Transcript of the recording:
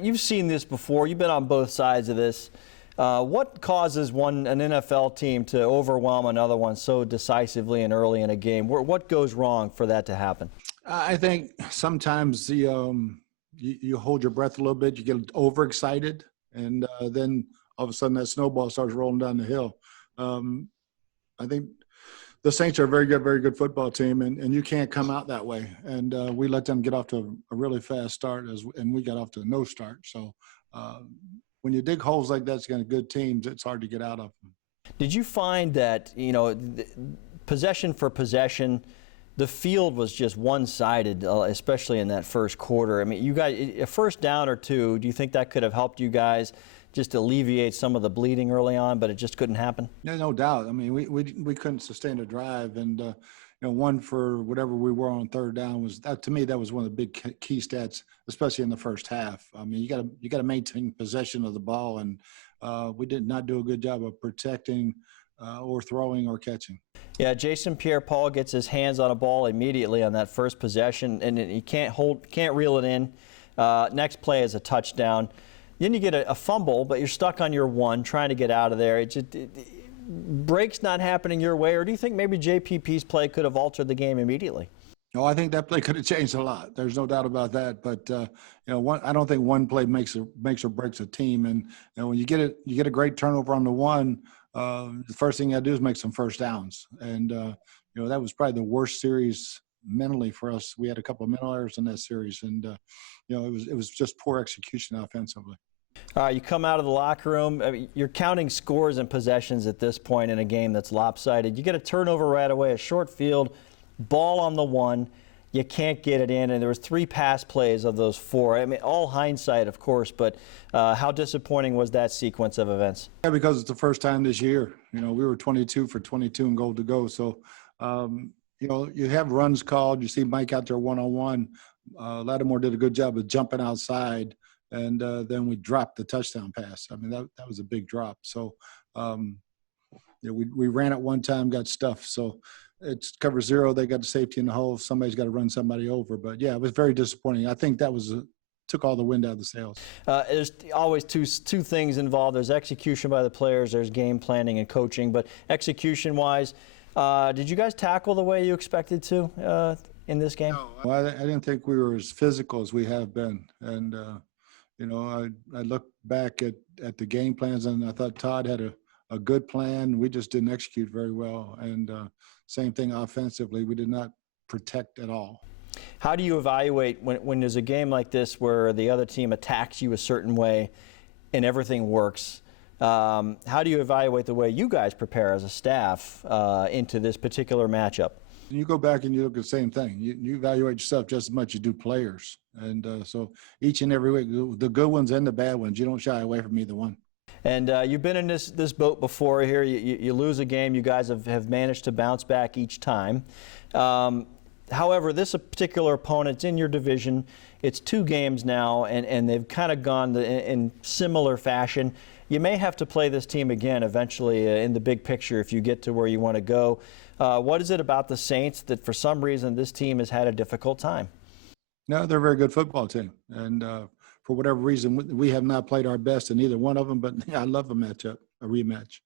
You've seen this before. You've been on both sides of this. What causes an NFL team to overwhelm another one so decisively and early in a game? What goes wrong for that to happen? I think sometimes you hold your breath a little bit, you get overexcited, and then all of a sudden that snowball starts rolling down the hill. I think the Saints are a very good football team, and you can't come out that way. And we let them get off to a really fast start, and we got off to a no start. So when you dig holes like that against good teams, it's hard to get out of them. Did you find that, possession for possession, the field was just one-sided, especially in that first quarter? I mean, you guys, a first down or two, do you think that could have helped you guys just alleviate some of the bleeding early on, but it just couldn't happen? No doubt. I mean, we couldn't sustain a drive, and one for whatever we were on third down was that. To me, that was one of the big key stats, especially in the first half. I mean, you got to maintain possession of the ball, and we did not do a good job of protecting or throwing or catching. Yeah, Jason Pierre-Paul gets his hands on a ball immediately on that first possession, and he can't reel it in. Next play is a touchdown. Then you get a fumble, but you're stuck on your one, trying to get out of there. Breaks not happening your way, or do you think maybe JPP's play could have altered the game immediately? No, I think that play could have changed a lot. There's no doubt about that. But I don't think one play makes or breaks a team. And when you get a great turnover on the one, the first thing you got to do is make some first downs. And that was probably the worst series mentally for us. We had a couple of mental errors in that series, and it was just poor execution offensively. All right, you come out of the locker room. I mean, you're counting scores and possessions at this point in a game that's lopsided. You get a turnover right away, a short field, ball on the one. You can't get it in, and there was 3 pass plays of those 4. I mean, all hindsight, of course, but how disappointing was that sequence of events? Yeah, because it's the first time this year. We were 22 for 22 and goal to go. So, you have runs called. You see Mike out there one-on-one. Lattimore did a good job of jumping outside, and then we dropped the touchdown pass. I mean, that was a big drop. So, we ran it one time, got stuffed. So it's cover 0. They got the safety in the hole. Somebody's got to run somebody over. But, yeah, it was very disappointing. I think that took all the wind out of the sails. There's always two things involved. There's execution by the players. There's game planning and coaching. But execution-wise, did you guys tackle the way you expected to in this game? No, well, I didn't think we were as physical as we have been. And, I looked back at the game plans, and I thought Todd had a good plan. We just didn't execute very well. And same thing offensively. We did not protect at all. How do you evaluate when there's a game like this where the other team attacks you a certain way and everything works? How do you evaluate the way you guys prepare as a staff into this particular matchup? You go back and you look at the same thing. You evaluate yourself just as much as you do players. And so each and every week, the good ones and the bad ones, you don't shy away from either one. And you've been in this boat before here. You lose a game. You guys have managed to bounce back each time. However, this particular opponent's in your division. It's 2 games now, and they've kind of gone in similar fashion. You may have to play this team again eventually in the big picture if you get to where you want to go. What is it about the Saints that for some reason this team has had a difficult time? No, they're a very good football team. And for whatever reason, we have not played our best in either one of them, but I love a rematch.